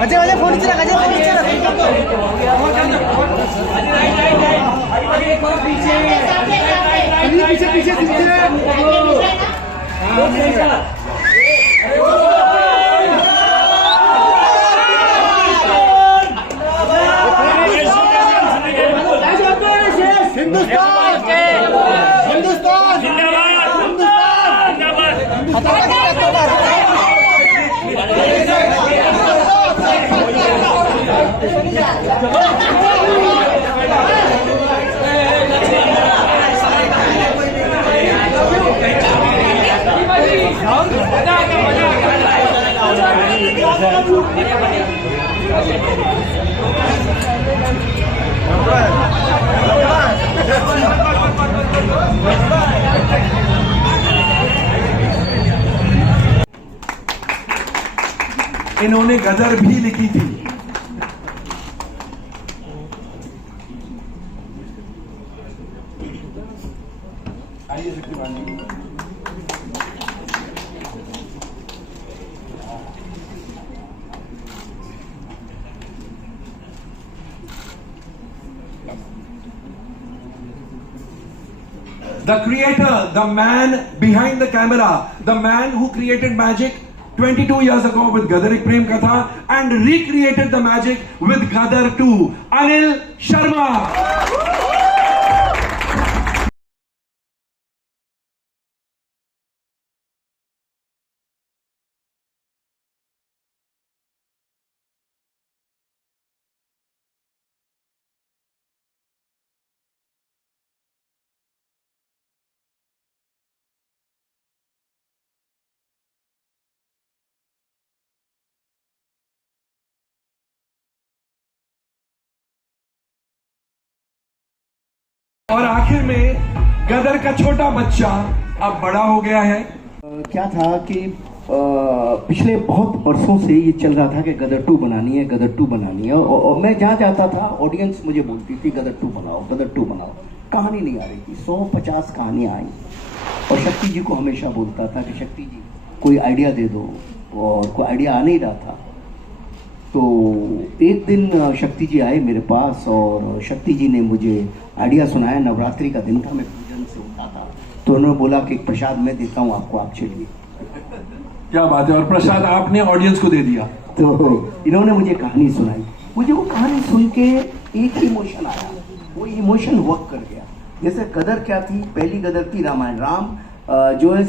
Ajay phone चला पीछे पीछे इन्होंने गदर भी लिखी थी। आइए शक्तिमान जी। The creator, the man behind the camera, the man who created magic 22 years ago with Gadar Ek Prem Katha and recreated the magic with Gadar 2, Anil Sharma. और आखिर में गदर का छोटा बच्चा अब बड़ा हो गया है। क्या था कि पिछले बहुत बरसों से ये चल रहा था कि गदर 2 बनानी है, गदर 2 बनानी है, और मैं जहाँ जाता था ऑडियंस मुझे बोलती थी गदर 2 बनाओ, गदर 2 बनाओ। कहानी नहीं आ रही थी, 150 कहानियाँ आई और शक्ति जी को हमेशा बोलता था कि शक्ति जी कोई आइडिया दे दो, और कोई आइडिया आ नहीं रहा था। तो एक दिन शक्ति जी आए मेरे पास और शक्ति जी ने मुझे आइडिया सुनाया। नवरात्रि का दिन था, मैं पूजन से उठा था, तो उन्होंने बोला कि एक प्रसाद मैं देता हूँ आपको, आप चलिए। क्या बात है, और प्रसाद आपने ऑडियंस को दे दिया। तो इन्होंने मुझे कहानी सुनाई, मुझे वो कहानी सुन के एक इमोशन आया, वो इमोशन वर्क कर गया। जैसे गदर क्या थी, पहली गदर थी रामायण। राम जो है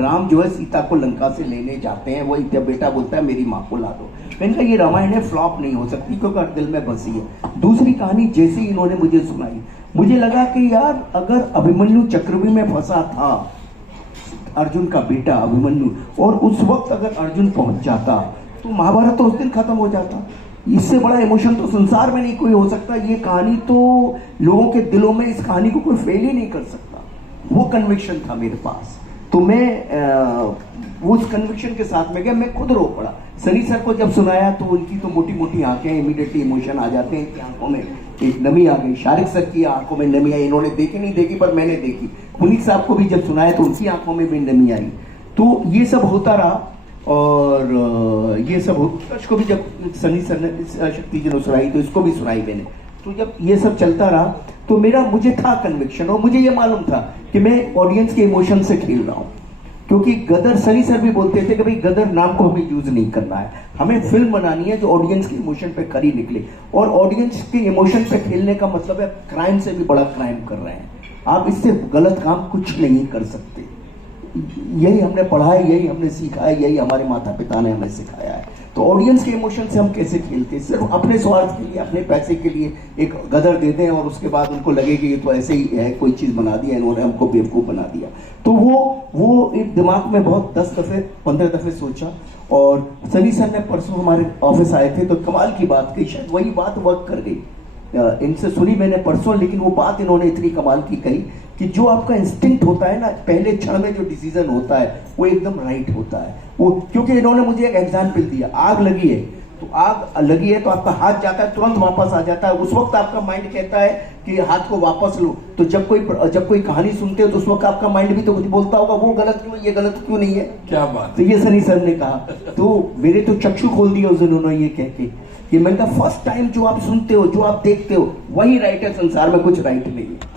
राम जो है सीता को लंका से लेने जाते हैं, वो बेटा बोलता है मेरी माँ को ला दो। मैंने कहा ये रामायण है, फ्लॉप नहीं हो सकती क्योंकि दिल में बसी है। दूसरी कहानी जैसे ही इन्होंने मुझे सुनाई, मुझे लगा कि यार अगर अभिमन्यु चक्रव्यूह में फंसा था, अर्जुन का बेटा अभिमन्यु, और उस वक्त अगर अर्जुन पहुंच जाता तो महाभारत तो उस दिन खत्म हो जाता। इससे बड़ा इमोशन तो संसार में नहीं कोई हो सकता। ये कहानी तो लोगों के दिलों में, इस कहानी को कोई फेल ही नहीं कर सकता। वो कन्विक्शन था मेरे पास, तो मैं वो उस कन्विक्शन के साथ में गया। मैं खुद रो पड़ा। सनी सर को जब सुनाया तो उनकी तो मोटी मोटी आंखें, इमीडिएटली इमोशन आ जाते हैं, आंखों में एक नमी आ गई। शारिक सर की आंखों में नमी आई, इन्होंने देखी नहीं देखी पर मैंने देखी। पुनीत साहब को भी जब सुनाया तो उनकी आंखों में भी नमी आई। तो ये सब होता रहा, और ये सब को भी जब सनी सर ने, शक्ति जी ने सुनाई तो इसको भी सुनाई मैंने। तो जब ये सब चलता रहा तो मुझे था कन्विक्शन, और मुझे ये मालूम था कि मैं ऑडियंस के इमोशन से खेल रहा हूँ। क्योंकि गदर, सनी सर भी बोलते थे कि भाई गदर नाम को हमें यूज नहीं करना है, हमें फिल्म बनानी है जो ऑडियंस के इमोशन पे खरी निकले। और ऑडियंस के इमोशन पे खेलने का मतलब है क्राइम से भी बड़ा क्राइम कर रहे हैं आप, इससे गलत काम कुछ नहीं कर सकते। यही हमने पढ़ा है, यही हमने सीखा है, यही हमारे माता पिता ने हमें सिखाया है। तो ऑडियंस के इमोशन से हम कैसे खेलते हैं? सिर्फ अपने स्वार्थ के लिए, अपने पैसे के लिए एक गदर दे दें और उसके बाद उनको लगे कि ये तो ऐसे ही है, कोई चीज़ बना दिया इन्होंने, हमको बेवकूफ़ बना दिया। तो वो एक दिमाग में बहुत 10 दफ़े 15 दफ़े सोचा। और सनी सर ने परसों हमारे ऑफिस आए थे तो कमाल की बात कही, शायद वही बात वर्क कर गई। इनसे सुनी मैंने परसों, लेकिन वो बात इन्होंने इतनी कमाल की कही कि जो आपका इंस्टिंक्ट होता है ना, पहले क्षण में जो डिसीजन होता है वो एकदम राइट होता है। वो क्योंकि इन्होंने मुझे एक एग्जाम्पल दिया, आग लगी है तो आग लगी है तो आपका हाथ जाता है, तुरंत वापस आ जाता है। उस वक्त आपका माइंड कहता है कि हाथ को वापस लो। तो जब कोई कहानी सुनते हो तो उस वक्त आपका माइंड भी तो कुछ बोलता होगा, वो गलत क्यों, ये गलत क्यों नहीं है। क्या बात। तो ये सनी सर ने कहा, तो मेरे तो चक्षु खोल दिया उस उन्होंने ये कह के कि मैंने कहा फर्स्ट टाइम जो आप सुनते हो, जो आप देखते हो, वही राइट है, संसार में कुछ राइट नहीं है।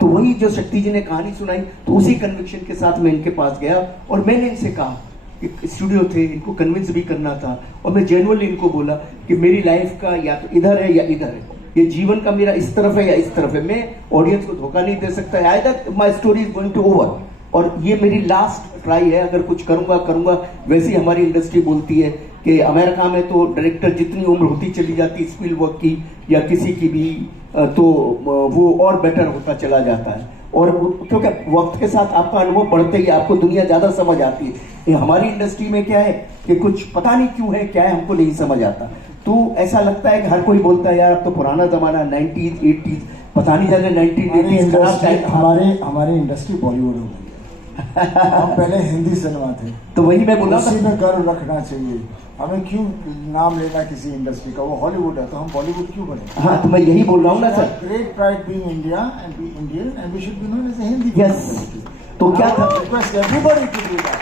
तो वही जो शक्ति जी ने कहानी सुनाई, तो उसी कन्विक्शन के साथ मैं इनके पास गया और मैंने इनसे कहा कि स्टूडियो थे, इनको कन्विंस भी करना था और मैं जेन्युइनली इनको बोला कि मेरी लाइफ का या तो इधर है या इधर है, ये जीवन का मेरा इस तरफ है या इस तरफ है। मैं ऑडियंस को धोखा नहीं दे सकता, either my story is going to over और ये मेरी लास्ट ट्राई है, अगर कुछ करूंगा। वैसे हमारी इंडस्ट्री बोलती है कि अमेरिका में तो डायरेक्टर जितनी उम्र होती चली जाती स्पीलबर्ग की या किसी की भी, तो वो और बेटर होता चला जाता है। और क्योंकि वक्त के साथ आपका अनुभव बढ़ते ही आपको दुनिया ज्यादा समझ आती है। हमारी इंडस्ट्री में क्या है कि कुछ पता नहीं क्यों है, क्या है हमको नहीं समझ आता। तो ऐसा लगता है कि हर कोई बोलता है यार अब तो पुराना जमाना 90s 80s, पता नहीं चले 1980s हमारी इंडस्ट्री बॉलीवुड हो गई है। हम पहले हिंदी सिनेमा थे, तो वही मैं बोला उसी में गर्व रखना चाहिए। हमें क्यों नाम लेना किसी इंडस्ट्री का, वो हॉलीवुड है तो हम बॉलीवुड क्यों बने। हाँ, तो मैं यही बोल रहा हूँ ना sir, great pride being India and be Indian and we should be known as a Hindi. Yes, तो क्या था, request everybody to do that.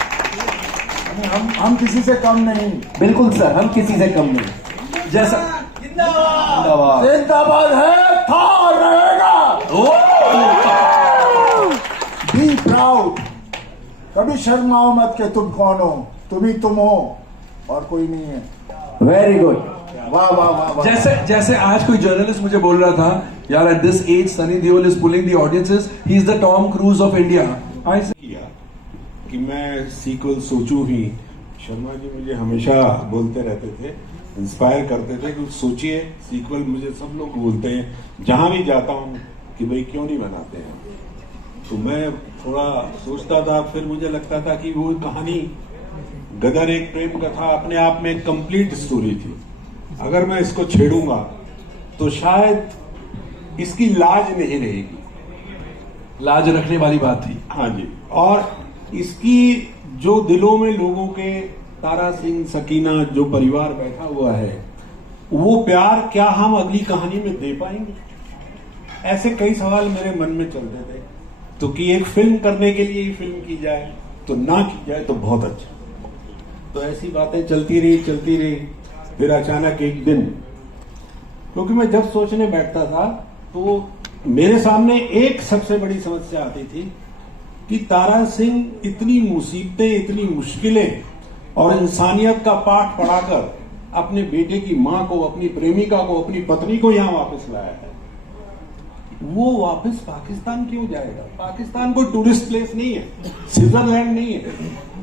हम किसी से कम नहीं। बिल्कुल सर, हम किसी से कम नहीं। जैसा जिंदाबाद है, था रहेगा। बी प्राउड, कभी शर्माओ मत के तुम कौन हो, तुम ही तुम हो और कोई नहीं है। वेरी गुड, वाह वाह वाह वाह। जैसे आज कोई जर्नलिस्ट मुझे बोल रहा था, यार at this age Sunny Deol is pulling the audiences, he is the Tom Cruise of India. I किया कि मैं सीक्वल सोचूं ही। शर्मा जी मुझे हमेशा बोलते रहते थे, इंस्पायर करते थे कि सोचिए सीक्वल। मुझे सब लोग बोलते हैं जहां भी जाता हूं कि भाई क्यों नहीं बनाते हैं। तो मैं थोड़ा सोचता था, फिर मुझे लगता था कि वो कहानी गदर एक प्रेम कथा अपने आप में एक कंप्लीट स्टोरी थी। अगर मैं इसको छेड़ूंगा तो शायद इसकी लाज नहीं रहेगी। लाज रखने वाली बात थी। हाँ जी, और इसकी जो दिलों में लोगों के, तारा सिंह, सकीना, जो परिवार बैठा हुआ है, वो प्यार क्या हम अगली कहानी में दे पाएंगे? ऐसे कई सवाल मेरे मन में चलते थे। तो कि एक फिल्म करने के लिए ही फिल्म की जाए, तो ना की जाए तो बहुत अच्छा। तो ऐसी बातें चलती रही। फिर अचानक एक दिन, क्योंकि मैं जब सोचने बैठता था तो मेरे सामने एक सबसे बड़ी समस्या आती थी कि तारा सिंह इतनी मुसीबतें, इतनी मुश्किलें और इंसानियत का पाठ पढ़ाकर अपने बेटे की मां को, अपनी प्रेमिका को, अपनी पत्नी को यहां वापस लाया है। वो वापस पाकिस्तान क्यों जाएगा? पाकिस्तान कोई टूरिस्ट प्लेस नहीं है, स्विट्जरलैंड नहीं है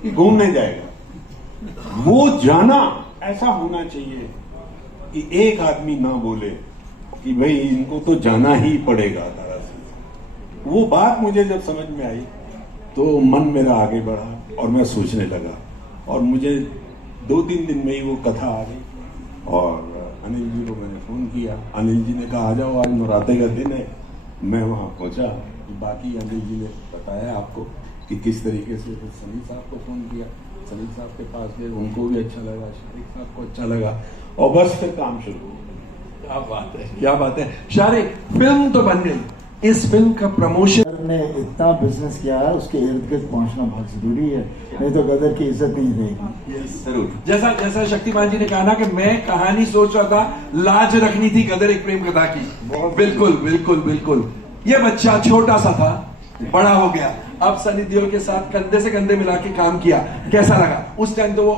कि घूमने जाएगा। वो जाना ऐसा होना चाहिए कि एक आदमी ना बोले कि भाई इनको तो जाना ही पड़ेगा तारा सिंह। वो बात मुझे जब समझ में आई तो मन मेरा आगे बढ़ा और मैं सोचने लगा, और मुझे 2-3 दिन में ही वो कथा आ गई। और अनिल जी को मैंने फोन किया, अनिल जी ने कहा आ जाओ, आज नवरात्रे का दिन है। मैं वहां पहुंचा, बाकी अनिल जी ने बताया आपको कि किस तरीके से। फिर सनी साहब को फोन किया, सनी साहब के पास गए, उनको भी अच्छा लगा, शारिक साहब को अच्छा लगा, और बस फिर काम शुरू हो गया। क्या बात है, क्या बात है। शारिक, फिल्म तो बन गई, इस फिल्म का प्रमोशन ने इतना बिजनेस किया है, उसके इर्द गिर्द पहुंचना बहुत जरूरी है, नहीं तो गदर की इज्जत नहीं रहेगी। जरूर। जैसा शक्तिमान जी ने कहा ना कि मैं कहानी सोच रहा था, लाज रखनी थी गदर एक प्रेम कथा की। बिल्कुल। ये बच्चा छोटा सा था, बड़ा हो गया, अब सनी देओल के साथ कंधे से कंधे मिला के काम किया, कैसा लगा? उस टाइम तो वो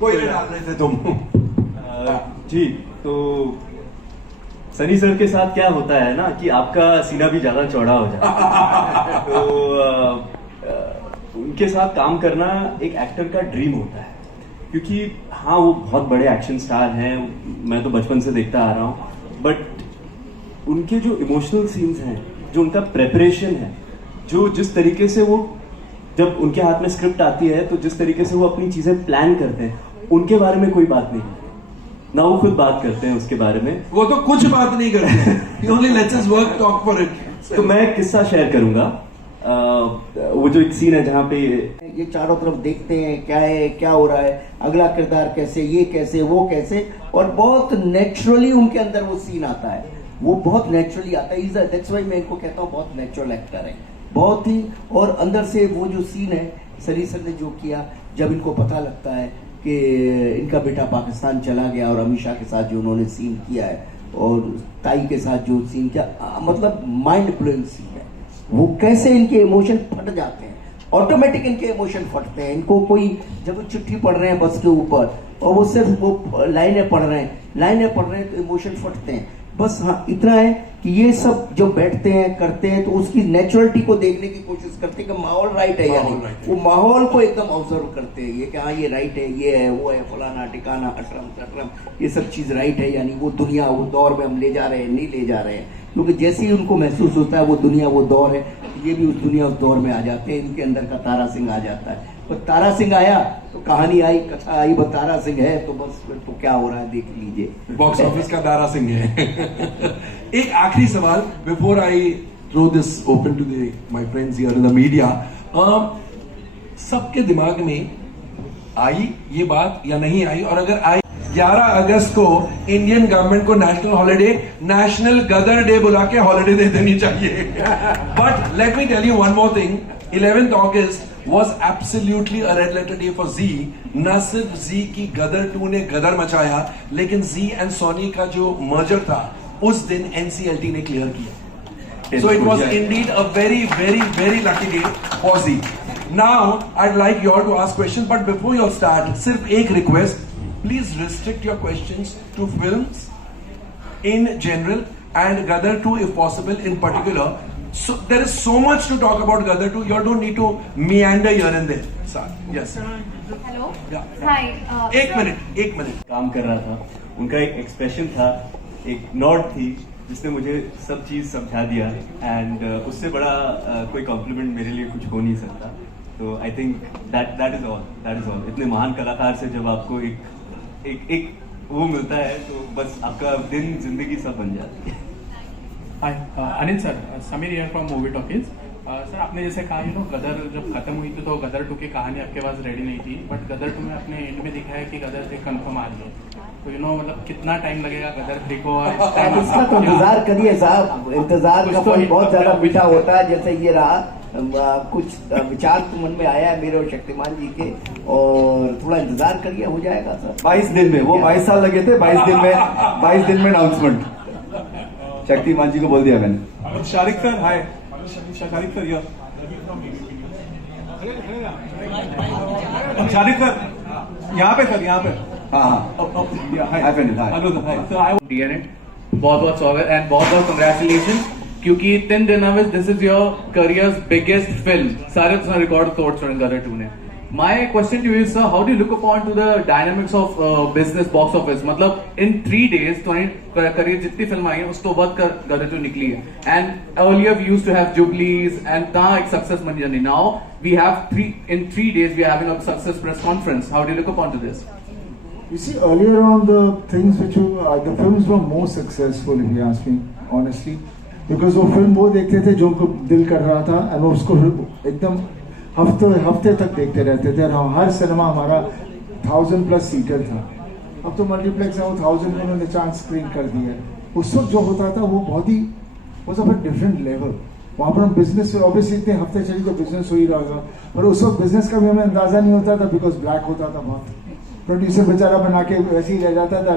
कोई नहीं डाल रहे थे तुम। जी, तो सनी सर के साथ क्या होता है ना कि आपका सीना भी ज्यादा चौड़ा हो जाता है। तो उनके साथ काम करना एक एक्टर का ड्रीम होता है, क्योंकि हाँ वो बहुत बड़े एक्शन स्टार हैं, मैं तो बचपन से देखता आ रहा हूँ, बट उनके जो इमोशनल सीन्स हैं, जो उनका प्रेपरेशन है, जो जिस तरीके से वो जब उनके हाथ में स्क्रिप्ट आती है तो जिस तरीके से वो अपनी चीजें प्लान करते हैं, उनके बारे में कोई बात नहीं ना, वो खुद बात करते हैं उसके बारे में। वो तो कुछ बात नहीं करते, he only lets us work talk for it. तो मैं एक किस्सा शेयर करूंगा। वो जो एक सीन है जहाँ पे ये चारों तरफ देखते हैं क्या है, क्या हो रहा है, अगला किरदार कैसे, ये कैसे, वो कैसे, और बहुत नेचुरली उनके अंदर वो सीन आता है, वो बहुत नेचुरली आता है। दैट्स व्हाई मैं इनको कहता हूँ बहुत नेचुरल एक्टर है, बहुत ही। और अंदर से वो जो सीन है सनी सर ने जो किया, जब इनको पता लगता है कि इनका बेटा पाकिस्तान चला गया, और अमीषा के साथ जो उन्होंने सीन किया है और ताई के साथ जो सीन किया, मतलब माइंड ब्लोइंग सीन है। वो कैसे इनके इमोशन फट जाते हैं, ऑटोमेटिक इनके इमोशन फटते हैं। इनको कोई जब वो चिट्ठी पढ़ रहे हैं बस के ऊपर और वो सिर्फ वो लाइनें पढ़ रहे हैं तो इमोशन फटते हैं। बस हाँ इतना है कि ये सब जब बैठते हैं करते हैं तो उसकी नेचुरलिटी को देखने की कोशिश करते हैं कि माहौल राइट है या नहीं, वो माहौल को एकदम ऑब्जर्व करते हैं, ये कि हाँ ये राइट है, ये है, वो है, फलाना ठिकाना, अटरम टटरम, ये सब चीज राइट है, यानी वो दुनिया वो दौर में हम ले जा रहे हैं, नहीं ले जा रहे हैं। क्योंकि जैसे ही उनको महसूस होता है वो दुनिया वो दौर है, ये भी उस दुनिया उस दौर में आ जाते हैं। इनके अंदर का तारा सिंह आ जाता है, तो तारा सिंह आया तो कहानी आई, कथा आई, वो तारा सिंह है तो बस फिर तो क्या हो रहा है देख लीजिए। बॉक्स ऑफिस का तारा सिंह है। एक आखिरी सवाल before I throw this open to my friends here in the media, सबके दिमाग में आई ये बात या नहीं आई, और अगर आई 11 अगस्त को इंडियन गवर्नमेंट को national holiday, national Ghadar day बुला के हॉलिडे दे देनी चाहिए। But let me tell you one more thing, 11th August was absolutely a red letter day for Z. न सिर्फ Z की गदर 2 ने गदर मचाया, लेकिन Z एंड सोनी का जो मर्जर था उस दिन NCLT ने क्लियर किया। So it was indeed a very, very, very lucky day for Z. Now I'd like you all to ask questions, but before you all start, सिर्फ एक request, please restrict your questions to films in general and Gadar 2 if possible in particular. So there is so much to talk about Gadar 2. You all don't need to meander here and there. Sir, yes. Hello. Yeah. Hi. एक minute. काम कर रहा था, उनका एक expression था, एक not थी जिसने मुझे सब चीज समझा दिया, एंड उससे बड़ा कोई कॉम्प्लीमेंट मेरे लिए कुछ हो नहीं सकता। तो I think that is all. इतने महान कलाकार से जब आपको एक वो मिलता है तो बस आपका दिन जिंदगी सब बन जाती है। Hi Anil sir, Sameer here from movie talkies. Sir आपने जैसे कहा गदर जब खत्म हुई थी तो गदर 2 की कहानी आपके पास रेडी नहीं थी, बट गदर 2 में आपने एंड में दिखाया कि गदर 3 कंफर्म आ रही है, तो मतलब कितना टाइम लगेगा गदर 3 को? इसका तो इंतजार करिए साहब, इंतजार का फल बहुत ज्यादा मीठा होता है। जैसे ये रहा, कुछ विचार तो मन में आया है मेरे और शक्तिमान जी के, और थोड़ा इंतजार करिए, हो जाएगा सर। 22 दिन में, वो 22 साल लगे थे, 22 दिन में अनाउंसमेंट। शक्तिमान जी को बोल दिया मैंने। Shariq sir hi, Shariq sir यार, शारिक सर यहाँ पे, सर यहाँ पे। बहुत बहुत स्वागत एंड बहुत बहुत कंग्रेचुलेशन, क्योंकि 10 दिन this is your careers biggest film, सारे रिकॉर्ड तोड़ छोड़े गदर 2 ने। My question to you is, sir, how do you look upon to the dynamics of business box office? मतलब in 3 days तुम्हारी करियर जितनी फिल्म आई है उस तो बाद गदर 2 निकली है, and earlier we used to have Jubilees and तहाँ एक success बन जानी। Now we have in 3 days we are having a success press conference. How do you look upon to this? You see, earlier on the things which the films were more successful, if you ask me honestly, because वो film वो देखते थे जो उनको दिल कर रहा था, और उसको एकदम हफ्ते तक देखते रहते थे। हर सिनेमा हमारा 1000+ सीटर था, अब तो मल्टीप्लेक्स है वो 1000 में उन्होंने चांस स्क्रीन कर दिया है। उस वक्त जो होता था वो बहुत he was of a different level. वहाँ पर हम बिजनेस ऑब्वियसली इतने हफ्ते चली तो बिजनेस हो ही रहेगा, पर उस वक्त बिजनेस का भी हमें अंदाजा नहीं होता था, बिकॉज ब्लैक होता था बहुत। प्रोड्यूसर बेचारा बना के वैसे ही रह जाता था,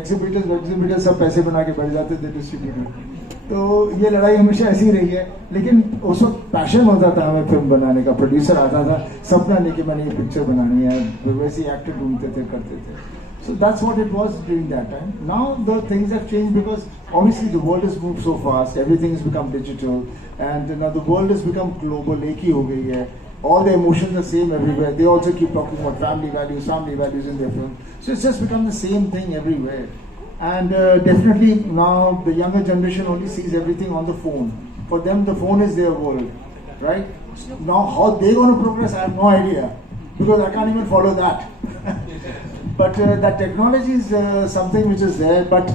एग्जीबिटर्स सब पैसे बना के बैठ जाते थे डिस्ट्रीब्यूटर। तो ये लड़ाई हमेशा ऐसी ही रही है, लेकिन उस वक्त पैशन होता था हमें फिल्म बनाने का। प्रोड्यूसर आता था सपना लेके मैंने ये पिक्चर बनानी है, वैसे एक्टर ढूंढते थे, करते थे। So that's what it was during that time. Now the things have changed because obviously the world has moved so fast, everything has become digital, and now the world has become global, एक ही हो गई है। all the emotions are same everywhere. They also keep talking about family values in their film. So it's just become the same thing everywhere. And definitely now the younger generation only sees everything on the phone. For them, the phone is their world, right? Now how they're going to progress, I have no idea, because I can't even follow that. But that technology is something which is there, but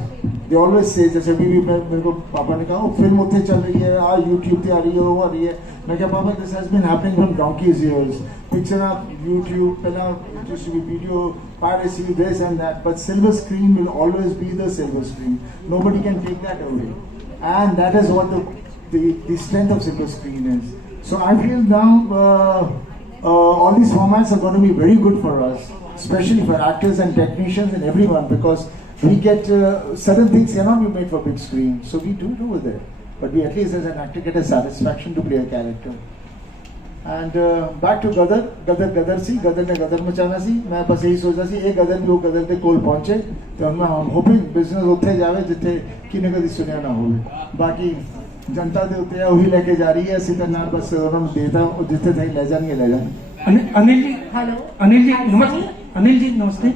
they always say, जैसे अभी भी मेरे को पापा ने कहा film उत्ते चल रही है, YouTube पे आ रही है, वो आ रही है. मैं क्या पापा, this has been happening from donkey's years. Picture up YouTube, पहला it used to be video piracy, this and that, but silver screen will always be the silver screen. Nobody can take that away, and that is what the strength of silver screen is. So I feel now all these formats are going to be very good for us, especially for actors and technicians and everyone, because we get certain things cannot be made for big screen, so we do with it. But we at least as an actor get a satisfaction to play a character. And back to गदर सी गदर ने गदर मचाना सी मैं बस यही सोचा सी एक गदर भी वो गदर के कोल पहुंचे तो हम होपिंग बिजनेस उत्थे जावे जिथे किने कदी सुनिया ना होवे बाकी जनता दे उत्ते वही लेके जा रही है सीधा ना बस उन्होंने देता जिथे थे ले जाएंगे अनिल जी हेलो अनिल जी Hi, नमस्ते Sunny. अनिल जी नमस्ते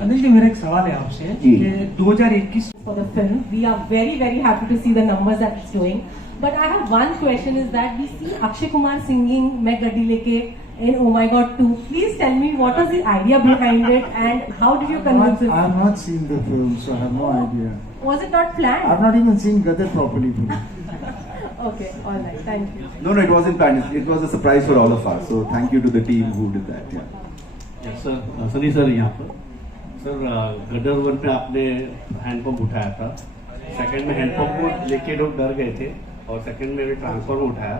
अनिल जी मेरा एक सवाल है आपसे जी। कि 2021 for the film. We are very happy to see the numbers that it's doing. But I have one question is that we see Akshay Kumar singing Main Gaddi Leke in Oh My God 2. Please tell me what was the idea behind it and how did you convince I have him? not seen the film, so I have no idea. Was it not I planned? have not even seen Gadar properly. Okay, all right, thank you. No, it wasn't planned. It was a surprise for all of us. So thank you to the team who did that. Yeah. Yes sir Sunny sir यहाँ पर sir गदर 1 पे आपने handpump उठाया था second में handpump को लेके लोग डर गए थे और सेकंड में भी ट्रांसफॉर्मर उठाया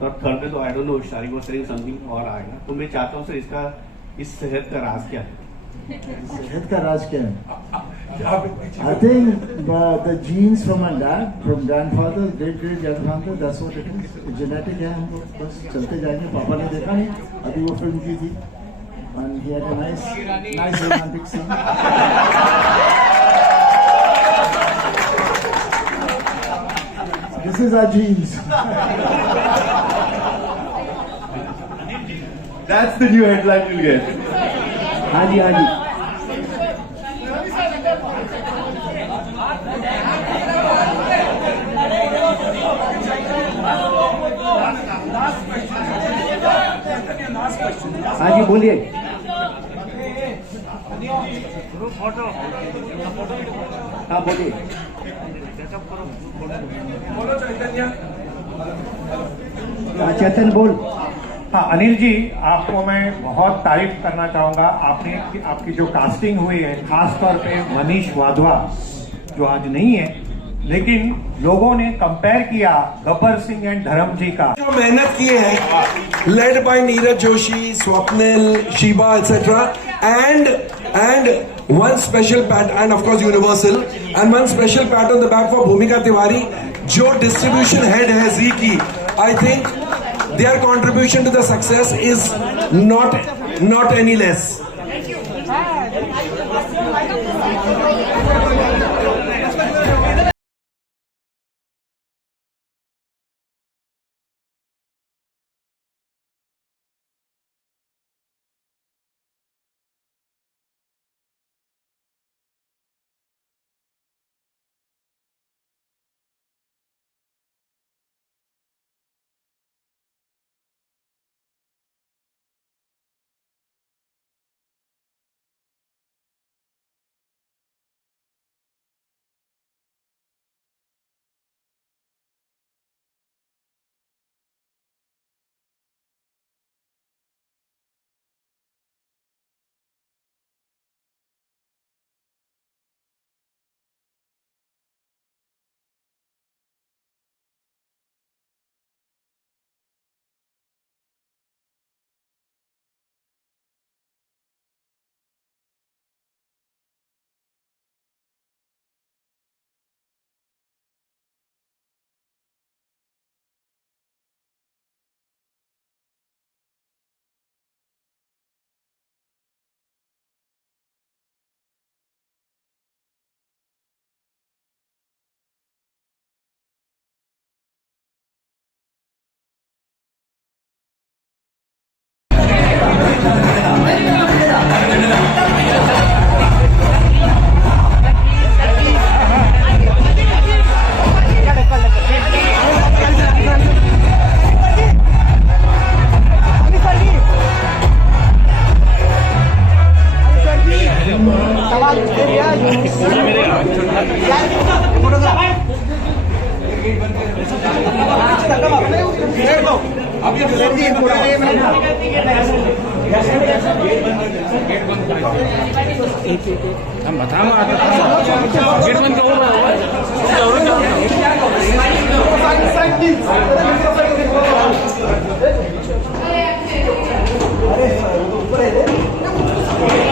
तो थर्ड में तो आई डोंट नो स्टारिंग और सेलिंग समथिंग और आएगा तो मैं चाहता हूँ सर इसका इस सेहत का राज क्या है Head का राज क्या है? I think the genes from my dad, from grandfather, great grandfather, that's what it is. Genetic है हमको बस चलते जाएंगे. पापा ने देखा नहीं अभी वो फिल्म की थी and he had a nice romantic scene. This is our genes. That's the new headline you'll get. हाँ जी हाँ जी हाँ जी बोलिए हाँ बोलिए बोलो चैतन्य हाँ चेतन बोल हाँ अनिल जी आपको मैं बहुत तारीफ करना चाहूँगा आपने आपकी जो कास्टिंग हुई है खास तौर पे मनीष वाधवा जो आज नहीं है लेकिन लोगों ने कंपेयर किया गब्बर सिंह एंड धर्म जी का जो मेहनत किए हैं led by Neeraj Joshi Swapnil Shiva etcetera and one special PAT end of course universal and one special PAT on the back for भूमिका तिवारी जो डिस्ट्रीब्यूशन हेड है जी की I think their contribution to the success is not any less. अरे